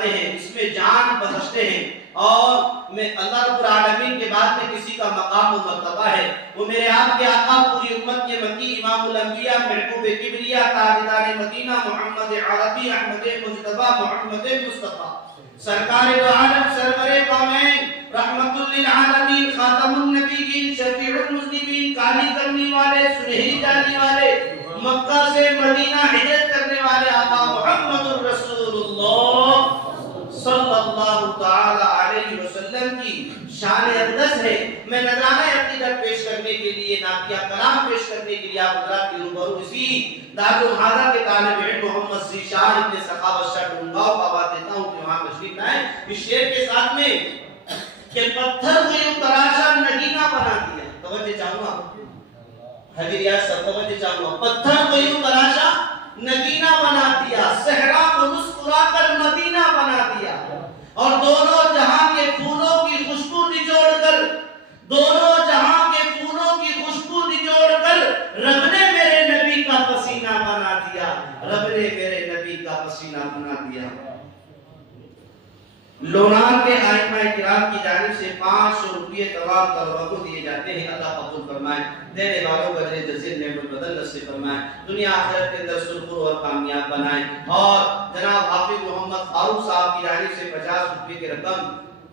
जाते हैं, इसमें जान बख्शते हैं। और मैं अल्लाह रब्बुल आलमीन के बाद में किसी का मकाम और मर्तबा है, वो मेरे आपके आका पूरी उम्मत के मकी इमामुल अंबिया महबूब किबरिया ताजदार मदीना मोहम्मद अरबी अहमद मुज्तबा मोहम्मद मुस्तफा सरकार दो आलम सरवरे कौनैन रहमतुल लिल आलमीन खातमुन नबीयीन शफीउल मुज़निबीन काली करने वाले सुनहरी जाने वाले मक्का से मदीना हिजरत करने वाले आका मोहम्मदुर रसूलुल्लाह सल्लल्लाहु तआला अलैहि वसल्लम की शान अक़दस है। मैं नजराना अक़ीदत पेश करने के लिए, नातिया कलाम पेश करने के लिए आप हज़रात के रूबरू इसी दारुल हादा के तालिब इल्म मोहम्मद ज़ीशान इब्न सखावत शाह ढूंढाओ का बात देता हूं कि वहां तशरीफ लाए इस शेर के साथ में कि पत्थर को यूं तराशा नगीना बना दिया। तवज्जो चाहूंगा हजरिया सब तवज्जो चाहूंगा। पत्थर को यूं तराशा नगीना बना दिया, सहरा को मुस्कुराकर मदीना बना दिया, और दोनों जहां के फूलों की खुशबू निचोड़कर, दोनों जहां के फूलों की खुशबू निचोड़कर रब ने मेरे नबी का पसीना बना दिया, रब ने मेरे नबी का पसीना बना दिया। लोनार के आइमा किराम की जानिब से 500 रुपये तमाम तलबा को दिए जाते हैं। अल्लाह कबूल फरमाए, देने वालों को अजर जज़ील नेमत बदल नसीब फरमाए, दुनिया आखिरत के अंदर सुरखुर और कामयाब बनाए। और जनाब हाफिज मोहम्मद फारूक साहब की जानिब से 50 रुपये की रकम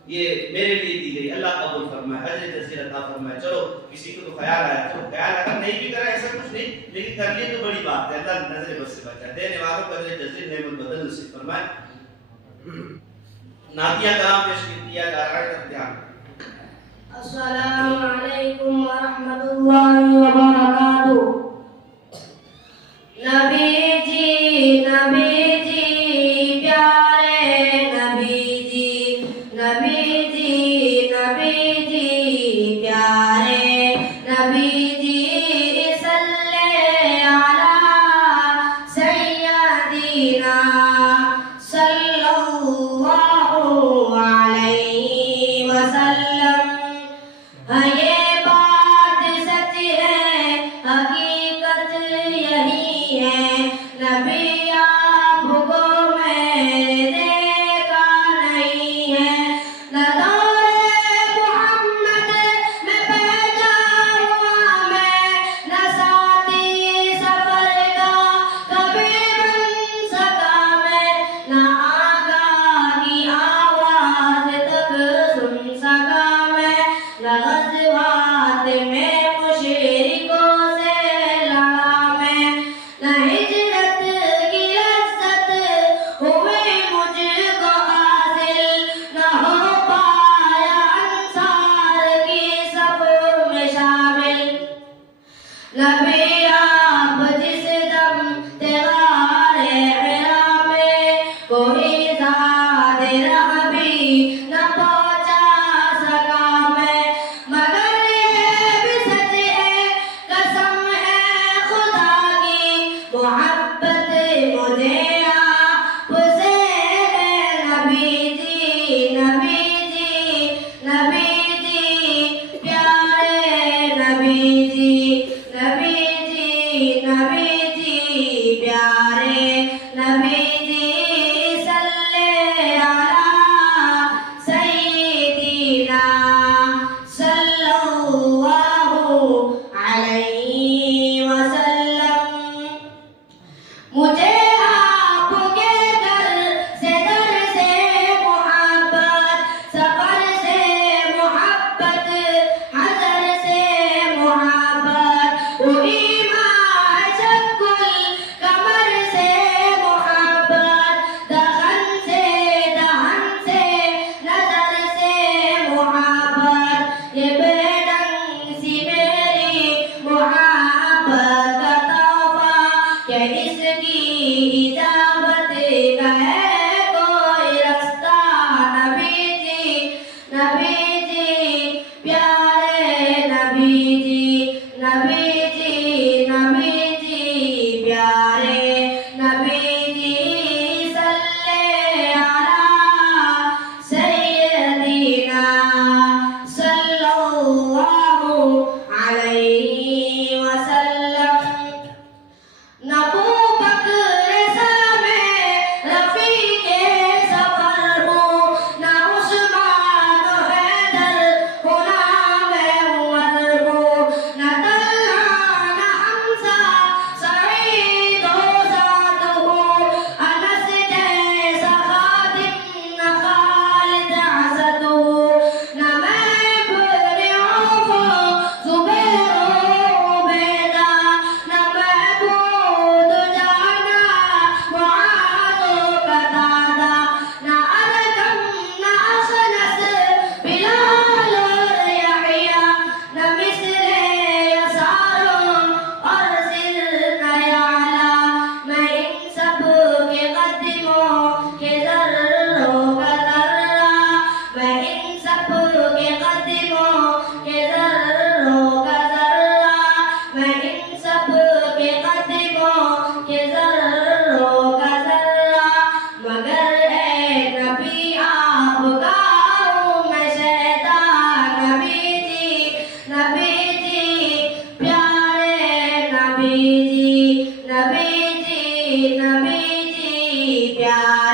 ये मेरे लिए दी गई। अल्लाह कबूल फरमाए, अजर जज़ील अता फरमाए। चलो किसी को तो ख्याल आया, चलो ख्याल अगर नहीं भी करे ऐसा कुछ नहीं, लेकिन कर लिए तो बड़ी बात है। अल्लाह नजर बस से बचा, देने वालों को अजर जज़ील नेमत बदल नसीब फरमाए। नातिया कलाम पेश किया जा रहा है, ध्यान। अस्सलामु अलैकुम व रहमतुल्लाहि व बरकातुहू। नबी जी प्यारे नबी जी, नबी जी प्यारे नबी जी, सल्ले अला सय्यदीना ये बात सच है, हकीकत यही है, नबी आपको मैंने देखा नहीं है, न दौरे मोहम्मद में पैदा हुआ मैं, न साथी सफर का कभी बन सका मैं, न आका की आवाज तक सुन सका मैं, न गज़वात में मुशरिकों से लड़ा मैं, न हिजरत की लज़्ज़त हुई मुझको हासिल, न हो पाया अंसार की सफ़ में शामिल। नबी आप जिस दम तेगारे हिरा में, कोई ज़ाद राह भी न पहुँचा सका मैं, मगर ये भी सच है, कसम है खुदा की, मोहब्बत मुझे आपसे है। नबी जी प्यारे नबी जी, नबी जी प्यारे नबी जी,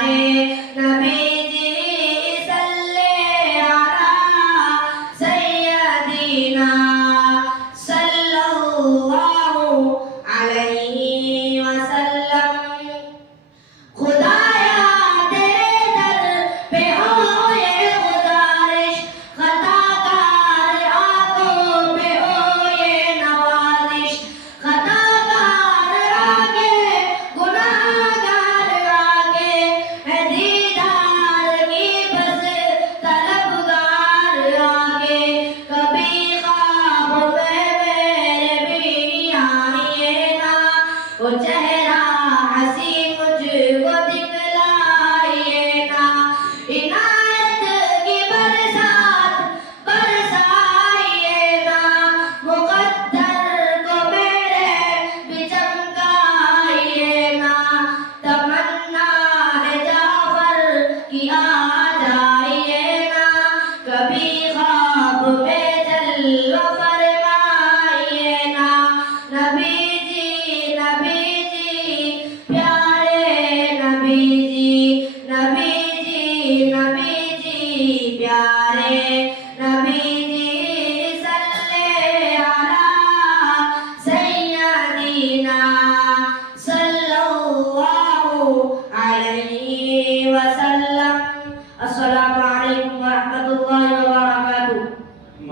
नबी